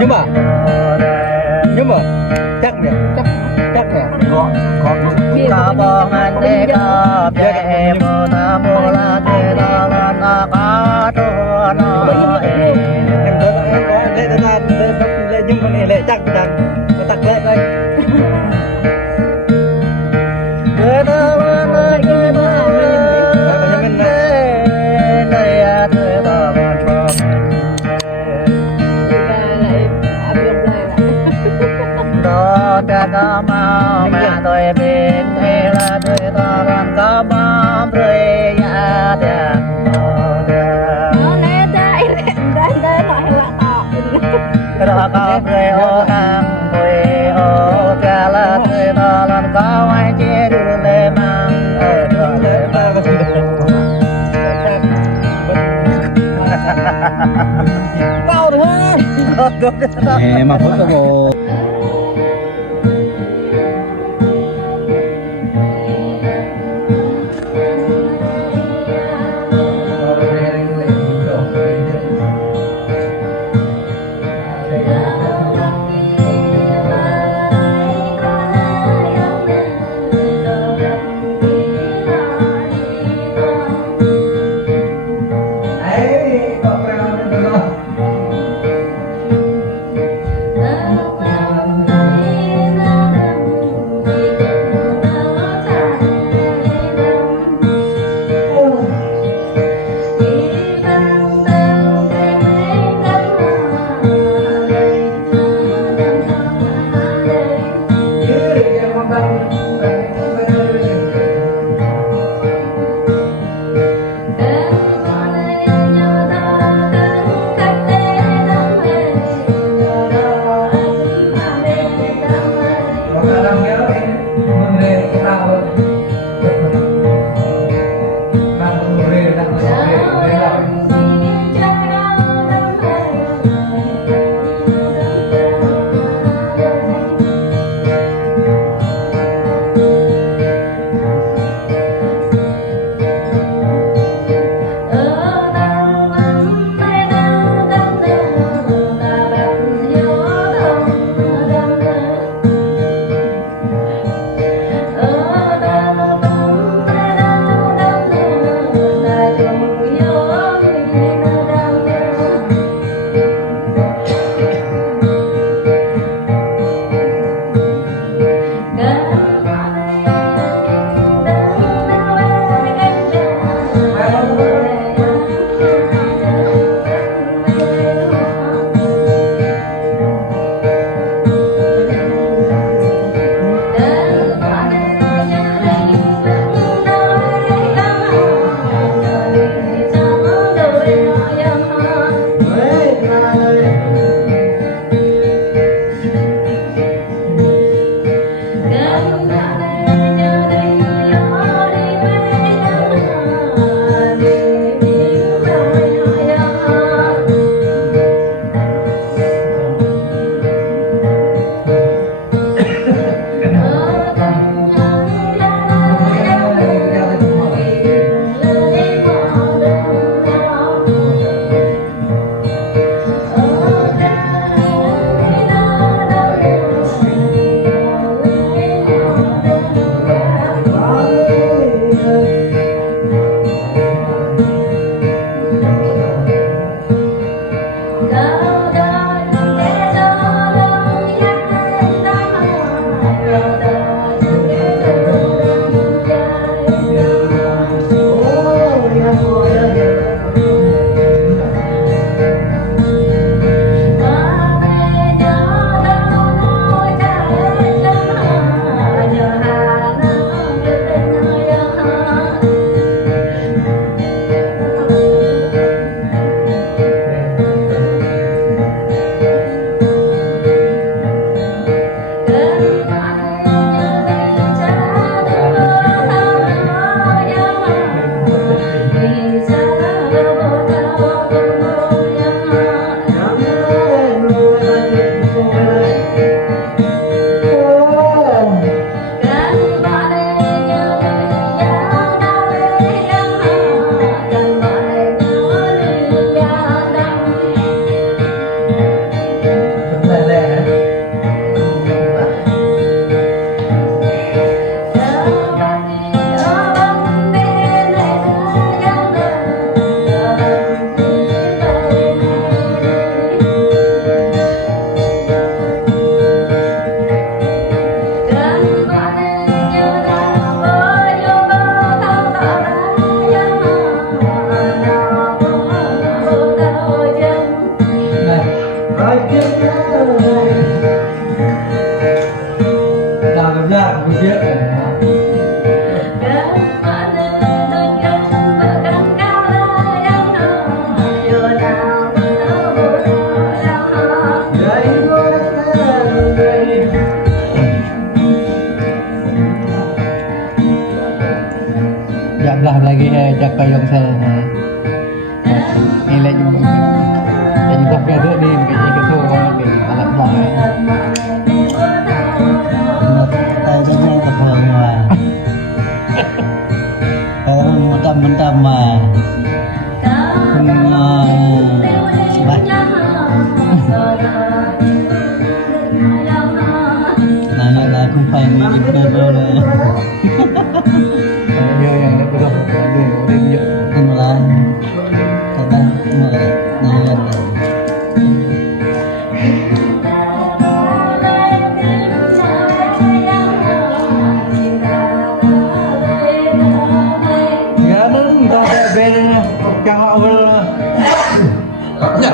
nhưng mà nhưng mà chắc nè chắc nè có Cả bong anh đê ca bè mô na mô la đê la la na ca đô na em có lệ ra lệ nhưng mà lệ chắc rằng nó tắc lệ đây đê na la na đê na ca ma mẹ tôi bên thế là tôi ta làm ca ma rồi ya đà ra ca rồi ô hàng rồi ô cha là tôi ta làm ca ngoài chia đưa lệ mang đưa lệ mang tao được không em mà phút đó Jam lah lagi jak payung sel. Ini lagi jadi tak ada ni kayak gitu kan di alat lah. Tay rất nhanh tập thường mà. Mentam mà. Baik. Nanya là không phải mình chơi đâu này. Như yang nak berdoa dia dia. Không là kata mà nanya là Jangan tak ada bel jangan awal. Ya,